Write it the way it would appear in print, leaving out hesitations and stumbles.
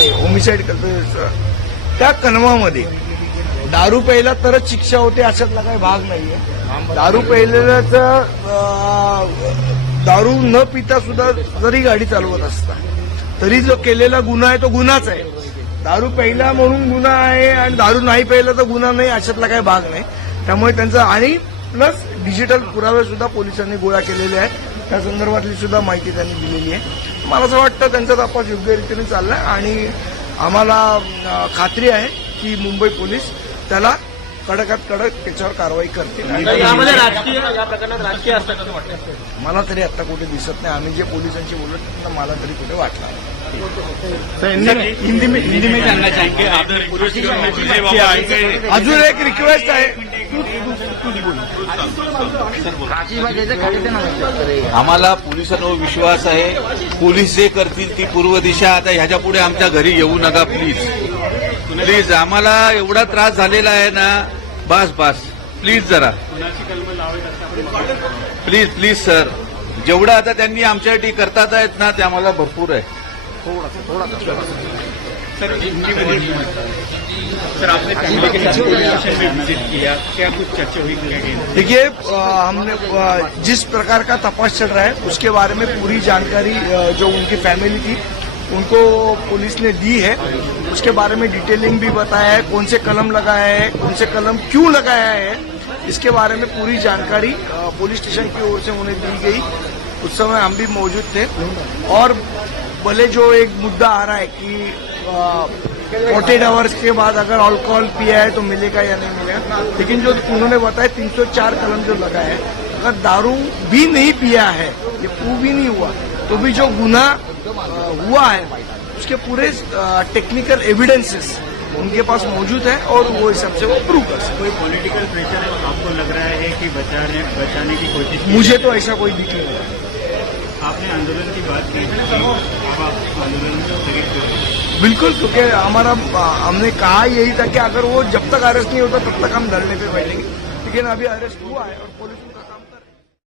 आहे होमिसाईड करतो त्या कलमामध्ये दारू प्यायला तरच शिक्षा होते अशातला काही भाग नाहीये. दारू प्यायलेल्याच दारू न पिता सुद्धा जरी गाडी चालवत असता तरी जो केलेला गुन्हा आहे तो गुन्हाच आहे. दारू प्यायला म्हणून गुन्हा आहे आणि दारू नाही प्यायला तर गुन्हा नाही अशातला काही भाग नाही. त्यामुळे त्यांचा आणि प्लस डिजिटल पुरावे सुद्धा पोलिसांनी गोळा केलेले आहेत. त्या संदर्भातली सुद्धा माहिती त्यांनी दिलेली आहे. मला असं वाटतं त्यांचा तपास योग्य रीतीने चाललाय आणि आम्हाला खात्री आहे की मुंबई पोलीस त्याला कडकात कडक त्याच्यावर कारवाई करतील. या प्रकरणात राजकीय असतं कसं वाटतं? मला तरी आता कुठे दिसत नाही. आम्ही जे पोलिसांची बोलत ना मला तरी कुठे वाटणार. हिंदी में जानना चाहेंगे अजून एक रिक्वेस्ट आहे. आम्हाला पोलिसांवर विश्वास आहे. पोलीस जे करतील ती पूर्व दिशा. आता ह्याच्या पुढे आमच्या घरी येऊ नका प्लीज प्लीज. आम्हाला एवढा त्रास झालेला आहे ना. बस बस प्लीज जरा प्लीज प्लीज सर. जेवढं आता त्यांनी आमच्यासाठी करतात आहेत ना ते आम्हाला भरपूर आहे. सर आपने फैमिली के साथ में विजिट किया, क्या कुछ चर्चा हुई? देखिए हमने जिस प्रकार का तपास चल रहा है उसके बारे में पूरी जानकारी जो उनकी फैमिली थी उनको पुलिस ने दी है. उसके बारे में डिटेलिंग भी बताया है. कौन से कलम लगाया है, कौन से कलम क्यों लगाया है, इसके बारे में पूरी जानकारी पुलिस स्टेशन की ओर से उन्हें दी गई. उस समय हम भी मौजूद थे. और भले जो एक मुद्दा आ रहा है कि 48 आवर्स के बाद अगर अल्कोहल पिया है तो मिलेगा या नहीं मिलेगा, लेकिन जो उन्होंने बताया 304 कलम जो लगा है, अगर दारू भी नहीं पिया है, ये प्रूव भी नहीं हुआ, तो भी जो गुना हुआ है उसके पूरे टेक्निकल एविडेंसेस उनके पास मौजूद है और वो हिसाब से वो प्रूव कर सकते. कोई पॉलिटिकल प्रेशर आपको लग रहा है कि बचाने की कोशिश? मुझे तो ऐसा कोई दिख नहीं रहा. आपने आंदोलन की बात की, अब आप आंदोलन स्थगित करें? बिल्कुल, क्योंकि हमने कहा यही था कि अगर वो जब तक अरेस्ट नहीं होता तब तक हम धरने पे बैठेंगे. लेकिन अभी अरेस्ट हुआ है और पुलिस